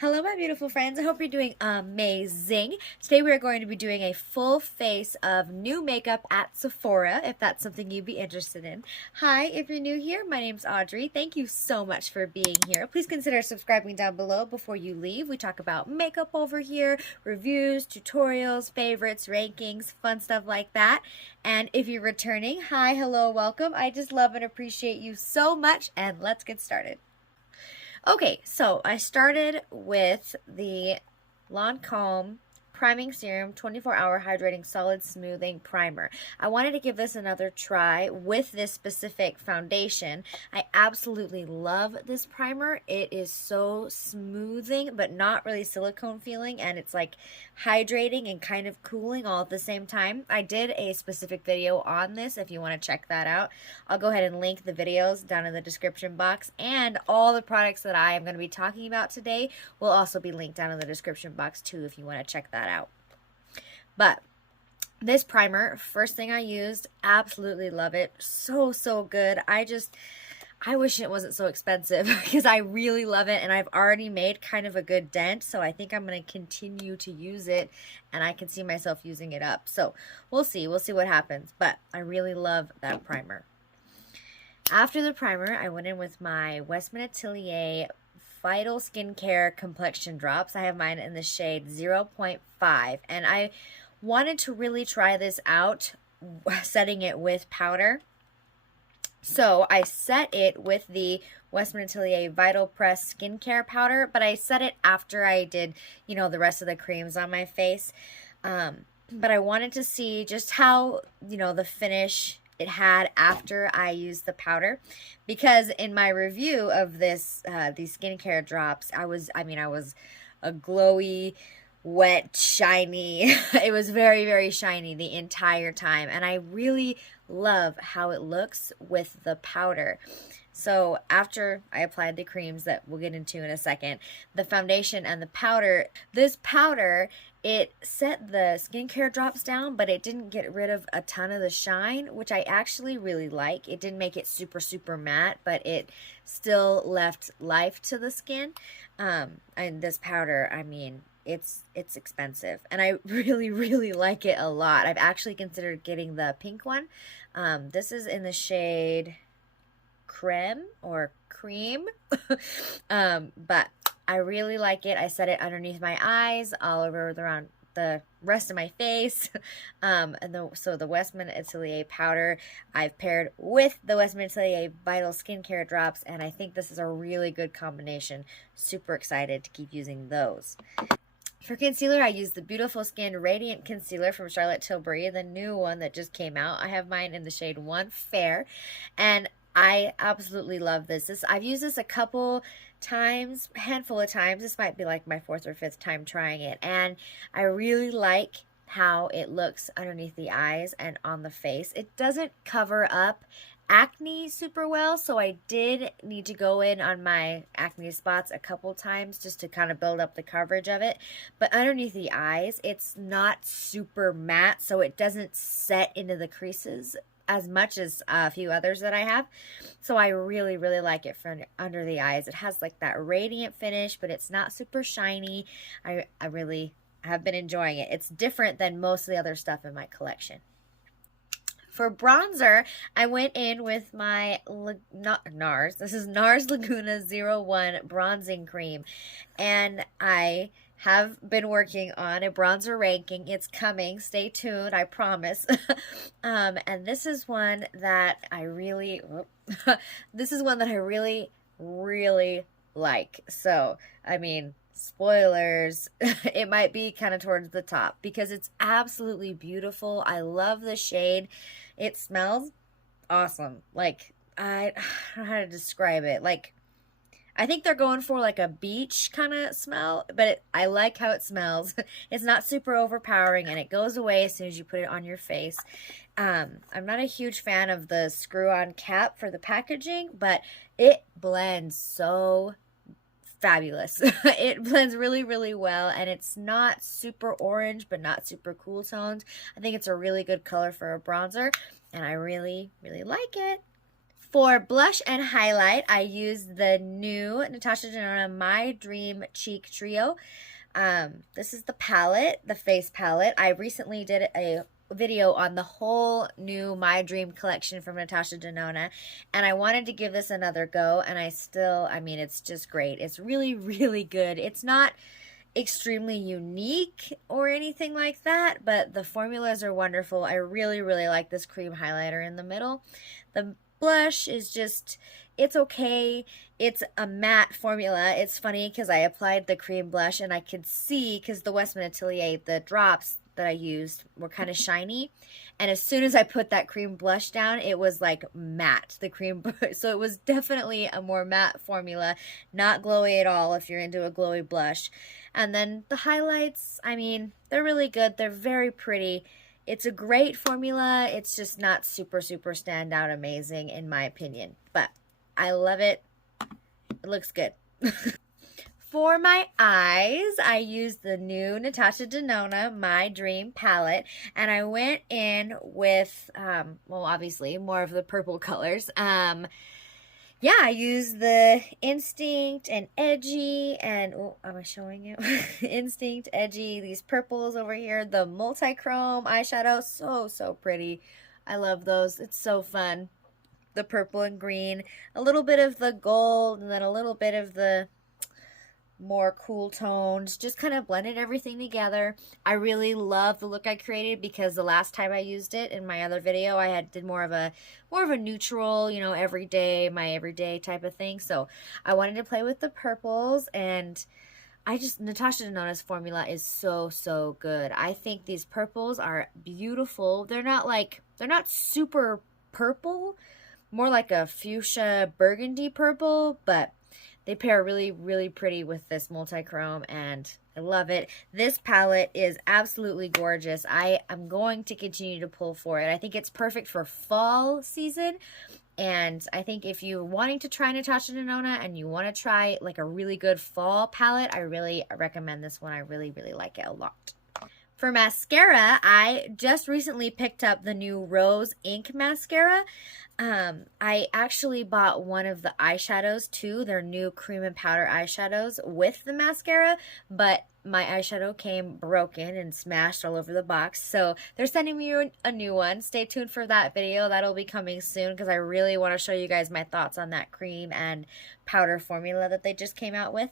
Hello, my beautiful friends. I hope you're doing amazing. Today we are going to be doing a full face of new makeup at Sephora, if that's something you'd be interested in. Hi, if you're new here, my name's Audrey. Thank you so much for being here. Please consider subscribing down below before you leave. We talk about makeup over here, reviews, tutorials, favorites, rankings, fun stuff like that. And if you're returning, hi, hello, welcome. I just love and appreciate you so much, and let's get started. Okay, so I started with the Lancome Priming Serum 24-Hour Hydrating Solid Smoothing Primer. I wanted to give this another try with this specific foundation. I absolutely love this primer. It is so smoothing, but not really silicone feeling, and it's like hydrating and kind of cooling all at the same time. I did a specific video on this if you want to check that out. I'll go ahead and link the videos down in the description box, and all the products that I am going to be talking about today will also be linked down in the description box too if you want to check that out. But this primer, first thing I used, absolutely love it. So good. I wish it wasn't so expensive because I really love it, and I've already made kind of a good dent, so I think I'm going to continue to use it, and I can see myself using it up. So we'll see what happens, but I really love that primer. After the primer, I went in with my Westman Atelier Vital Skincare Complexion Drops. I have mine in the shade 0.5, and I wanted to really try this out setting it with powder. So I set it with the Westman Atelier Vital Press Skincare Powder, but I set it after I did, the rest of the creams on my face. But I wanted to see just how, the finish it had after I used the powder, because in my review of this these skincare drops, I was a glowy, wet, shiny. It was very shiny the entire time, and I really love how it looks with the powder. So after I applied the creams that we'll get into in a second, the foundation and the powder, this powder, it set the skincare drops down, but it didn't get rid of a ton of the shine, which I actually really like. It didn't make it super matte, but it still left life to the skin. And this powder, it's expensive, and I really like it a lot. I've actually considered getting the pink one. This is in the shade creme or cream. But I really like it. I set it underneath my eyes, all over around the rest of my face. So the Westman Atelier powder I've paired with the Westman Atelier Vital Skincare Drops, and I think this is a really good combination. Super excited to keep using those. For concealer, I used the Beautiful Skin Radiant Concealer from Charlotte Tilbury, the new one that just came out. I have mine in the shade 1 Fair, and I absolutely love this. I've used this a couple times, handful of times. This might be like my 4th or 5th time trying it, and I really like how it looks underneath the eyes and on the face. It doesn't cover up acne super well, so I did need to go in on my acne spots a couple times just to kind of build up the coverage of it. But underneath the eyes, it's not super matte, so it doesn't set into the creases as much as a few others that I have. So I really like it from under the eyes. It has like that radiant finish, but it's not super shiny. I really have been enjoying it. It's different than most of the other stuff in my collection. For bronzer, I went in with my NARS. This is NARS Laguna 01 Bronzing Cream. And I have been working on a bronzer ranking. It's coming. Stay tuned, I promise. And this is one that I really, really like. So, spoilers, it might be kind of towards the top because it's absolutely beautiful. I love the shade. It smells awesome. Like, I don't know how to describe it. Like, I think they're going for like a beach kind of smell, but I like how it smells. It's not super overpowering, and it goes away as soon as you put it on your face. I'm not a huge fan of the screw-on cap for the packaging, but it blends so fabulous. It blends really well, and it's not super orange but not super cool toned. I think it's a really good color for a bronzer, and I really like it. For blush and highlight, I used the new Natasha Denona My Dream Cheek Trio. This is the palette, the face palette. I recently did a video on the whole new My Dream collection from Natasha Denona, and I wanted to give this another go, and I mean, it's just great. It's really, really good. It's not extremely unique or anything like that, but the formulas are wonderful. I really, really like this cream highlighter in the middle. The blush is just, it's okay. It's a matte formula. It's funny because I applied the cream blush and I could see, because the Westman Atelier, the drops that I used were kind of shiny, and as soon as I put that cream blush down, it was like matte, the cream so it was definitely a more matte formula, not glowy at all if you're into a glowy blush. And then the highlights, I mean, they're really good. They're very pretty. It's a great formula. It's just not super, super standout amazing in my opinion, but I love it. It looks good. For my eyes, I used the new Natasha Denona My Dream palette, and I went in with, well, obviously, more of the purple colors. Yeah, I used the Instinct and Edgy, and, oh, am I showing you? Instinct, Edgy, these purples over here, the multi-chrome eyeshadow, so pretty. I love those. It's so fun. The purple and green, a little bit of the gold, and then a little bit of the more cool tones, just kind of blended everything together. I really love the look I created because the last time I used it in my other video, I did more of a neutral, you know, my everyday type of thing. So I wanted to play with the purples, and Natasha Denona's formula is so good. I think these purples are beautiful. They're not super purple, more like a fuchsia burgundy purple, but they pair really, really pretty with this multi-chrome, and I love it. This palette is absolutely gorgeous. I am going to continue to pull for it. I think it's perfect for fall season, and I think if you're wanting to try Natasha Denona and you want to try like a really good fall palette, I really recommend this one. I really, really like it a lot. For mascara, I just recently picked up the new Rose Ink Mascara. I actually bought one of the eyeshadows too, their new cream and powder eyeshadows with the mascara, but my eyeshadow came broken and smashed all over the box, so they're sending me a new one. Stay tuned for that video. That'll be coming soon because I really want to show you guys my thoughts on that cream and powder formula that they just came out with.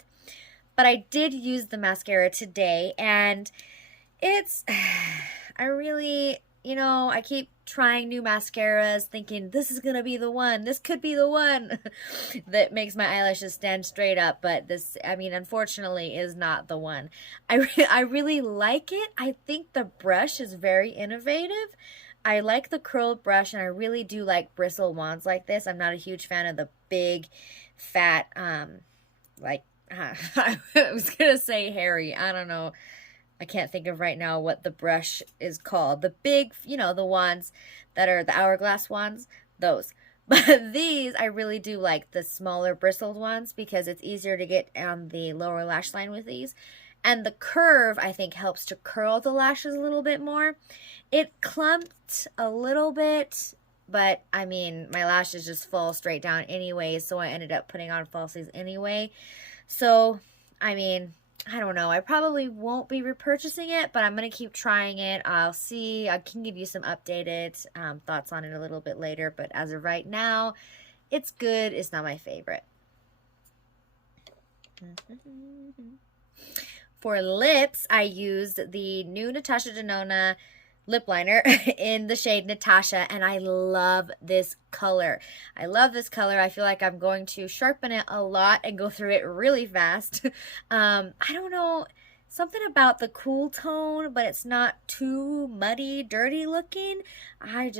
But I did use the mascara today, and I really, you know, I keep trying new mascaras thinking this is gonna be the one, this could be the one that makes my eyelashes stand straight up, but this, I mean, unfortunately is not the one. I really like it. I think the brush is very innovative. I like the curled brush, and I really do like bristle wands like this. I'm not a huge fan of the big fat I was gonna say hairy, I don't know, I can't think of right now what the brush is called. The big, you know, the wands that are the hourglass wands, those. But these, I really do like the smaller bristled ones because it's easier to get on the lower lash line with these. And the curve, I think, helps to curl the lashes a little bit more. It clumped a little bit, but I mean, my lashes just fall straight down anyway, so I ended up putting on falsies anyway. So, I mean, I don't know. I probably won't be repurchasing it, but I'm going to keep trying it. I'll see. I can give you some updated thoughts on it a little bit later, but as of right now, it's good. It's not my favorite. For lips, I used the new Natasha Denona lip liner in the shade Natasha, and I love this color. I love this color. I feel like I'm going to sharpen it a lot and go through it really fast. I don't know, something about the cool tone, but it's not too muddy, dirty looking. I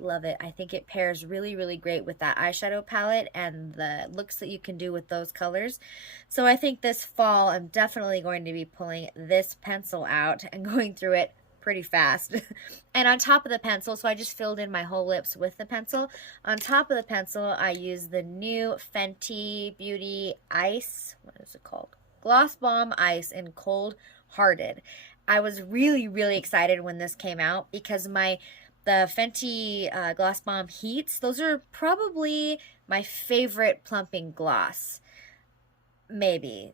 love it. I think it pairs really, really great with that eyeshadow palette and the looks that you can do with those colors. So I think this fall, I'm definitely going to be pulling this pencil out and going through it pretty fast. And on top of the pencil, so I just filled in my whole lips with the pencil. On top of the pencil, I used the new Fenty Beauty Ice, what is it called? Gloss Bomb Ice in Cold Hearted. I was really, really excited when this came out because the the Fenty Gloss Bomb Heats. Those are probably my favorite plumping gloss. Maybe.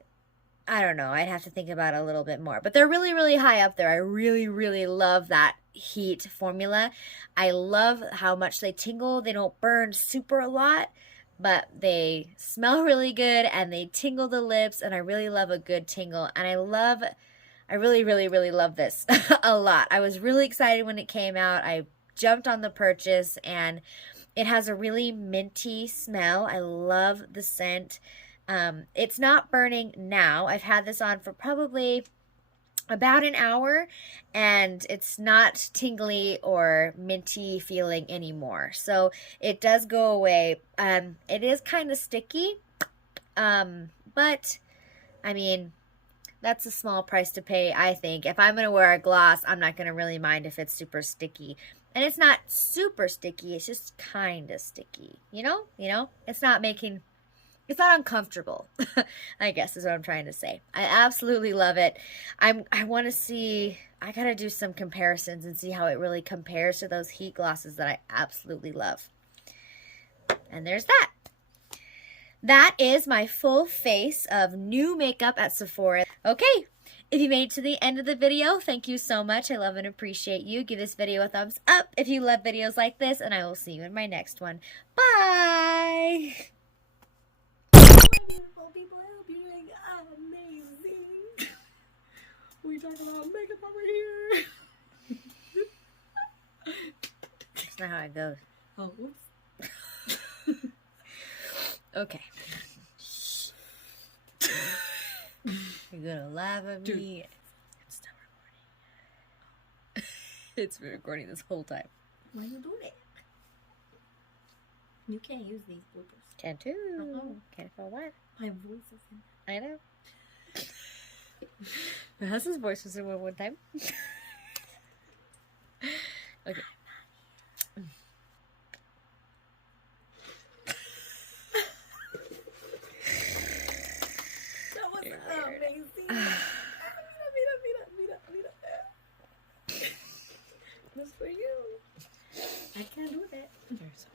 I don't know. I'd have to think about it a little bit more. But they're really, really high up there. I really, really love that heat formula. I love how much they tingle. They don't burn super a lot, but they smell really good and they tingle the lips, and I really love a good tingle. And I really, really, really love this a lot. I was really excited when it came out. I jumped on the purchase, and it has a really minty smell. I love the scent. It's not burning now. I've had this on for probably about an hour, and it's not tingly or minty feeling anymore. So it does go away. It is kind of sticky, but I mean, that's a small price to pay, I think. If I'm going to wear a gloss, I'm not going to really mind if it's super sticky. And it's not super sticky, it's just kind of sticky, you know? It's not uncomfortable, I guess is what I'm trying to say. I absolutely love it. I want to see, I got to do some comparisons and see how it really compares to those heat glosses that I absolutely love. And there's that. That is my full face of new makeup at Sephora. Okay, if you made it to the end of the video, thank you so much. I love and appreciate you. Give this video a thumbs up if you love videos like this, and I will see you in my next one. Bye! Beautiful people, I hope you're doing amazing. We talk about makeup over here. That's not how it goes. Oh, whoops. Okay. You're gonna laugh at me. It's still recording. It's been recording this whole time. Why you do that? You can't use these bloopers. Can too. Can't for what? My voice is in. I know. My husband's voice was in one time. Okay. That was amazing. Mira. That's for you. I can't do that. You're so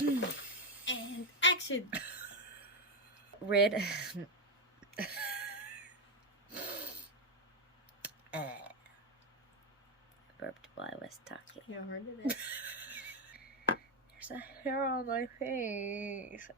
weird. And action. Rid. Burped while I was talking. Yeah, I heard it. There's a hair on my face.